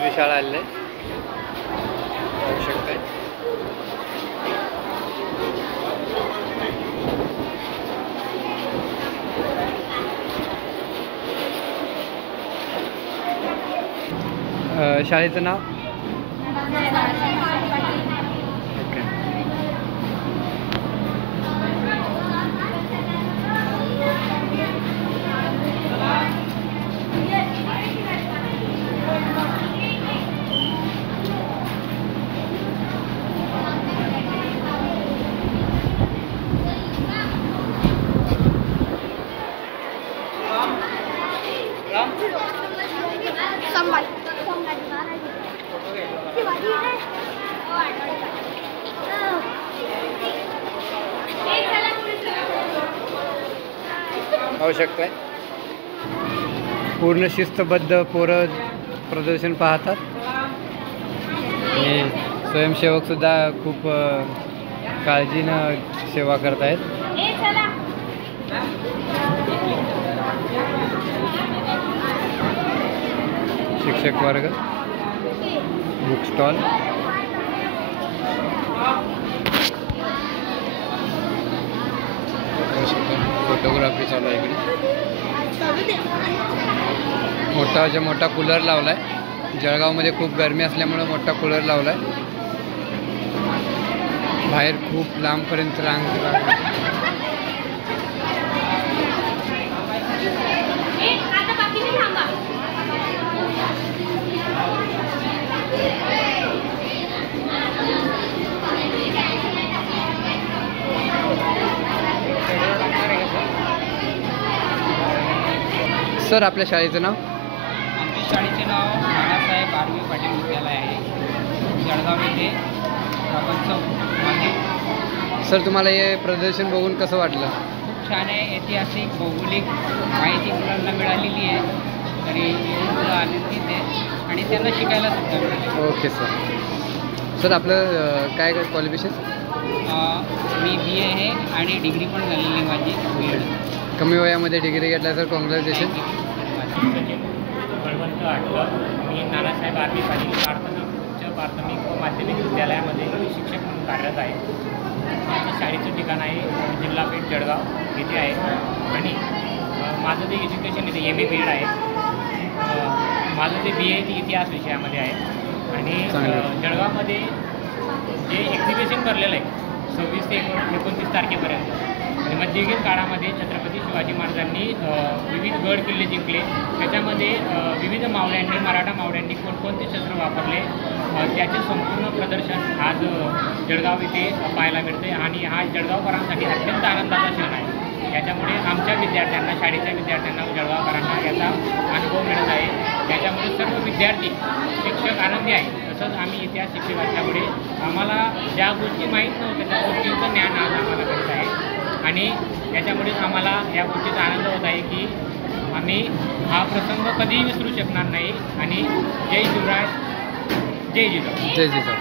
5वी शाळा आलेली आहे, बघू शकताय. शाळेचं नाव पाहू शकताय. पूर्ण शिस्तबद्ध पोरं प्रदर्शन पाहतात आणि स्वयंसेवक सुद्धा खूप काळजीनं सेवा करतायत. शिक्षक वर्ग, बुक स्टॉल, फोटोग्राफी चालू आहे इकडे. मोठा कूलर लावलाय. जळगावमध्ये खूप गरमी असल्यामुळे मोठा कूलर लावलाय. बाहेर खूप लांबपर्यंत रांग. सर, आपल्या शाळेचं नाव? आमच्या शाळेचे नाव नानासाहेब आर्वी पाटील विद्यालय आहे, जळगाव येथे मंदिर. सर, तुम्हाला हे प्रदर्शन बघून कसं वाटलं? खूप छान आहे. ऐतिहासिक भौगोलिक माहिती मुलांना मिळालेली आहे, तरी मुलं आनंदित आहे आणि त्यांना शिकायला सुद्धा मिळाले. Okay sir. सर, आपलं काय क्वालिफिकेशन? मी BA आहे आणि डिग्री पण झालेली माझी BEd. कमी वयामध्ये डिग्री घेतला सर, कॉंग्रॅच्युलेशन. बळवंत आठवलं. मी नानासाहेब आर्वी पाटील उच्च प्राथमिक व माध्यमिक विद्यालयामध्ये शिक्षक म्हणून कार्यरत आहे. माझ्या शाळेचं ठिकाण आहे जिल्हा पेठ जळगाव येथे आहे आणि माझं जे एज्युकेशन इथे MA BEd आहे. माझं जे BA ते इतिहास विषयामध्ये आहे आणि जळगावमध्ये जे एक्झिबिशन भरलेलं आहे 26 ते 29 तारखेपर्यंत आणि मध्ययुगीन काळामध्ये छत्रपती शिवाजी महाराजांनी विविध गड किल्ले जिंकले. त्याच्यामध्ये विविध मावळ्यांनी, मराठा मावळ्यांनी कोणकोणते शस्त्र वापरले त्याचे संपूर्ण प्रदर्शन आज जळगाव येथे पाहायला मिळते आणि हा जळगावकरांसाठी अत्यंत आनंदाचा क्षण आहे. याच्यामुळे आमच्या विद्यार्थ्यांना, शाळेच्या विद्यार्थ्यांना, जळगावकरांना याचा अनुभव मिळत आहे. त्याच्यामुळे सर्व विद्यार्थी, शिक्षक आनंदी आहे. तसंच आम्ही इतिहास शिक्षक असल्यामुळे आम्हाला ज्या गोष्टी माहीत नव्हत्या त्या गोष्टींचं ज्ञान आज आम्हाला मिळत आहे आणि याच्यामुळेच आम्हाला या गोष्टीचा आनंद होत आहे की आम्ही हा प्रसंग कधीही विसरू शकणार नाही. आणि जय शिवराय, जय जिजाऊ. जय जिजाऊ.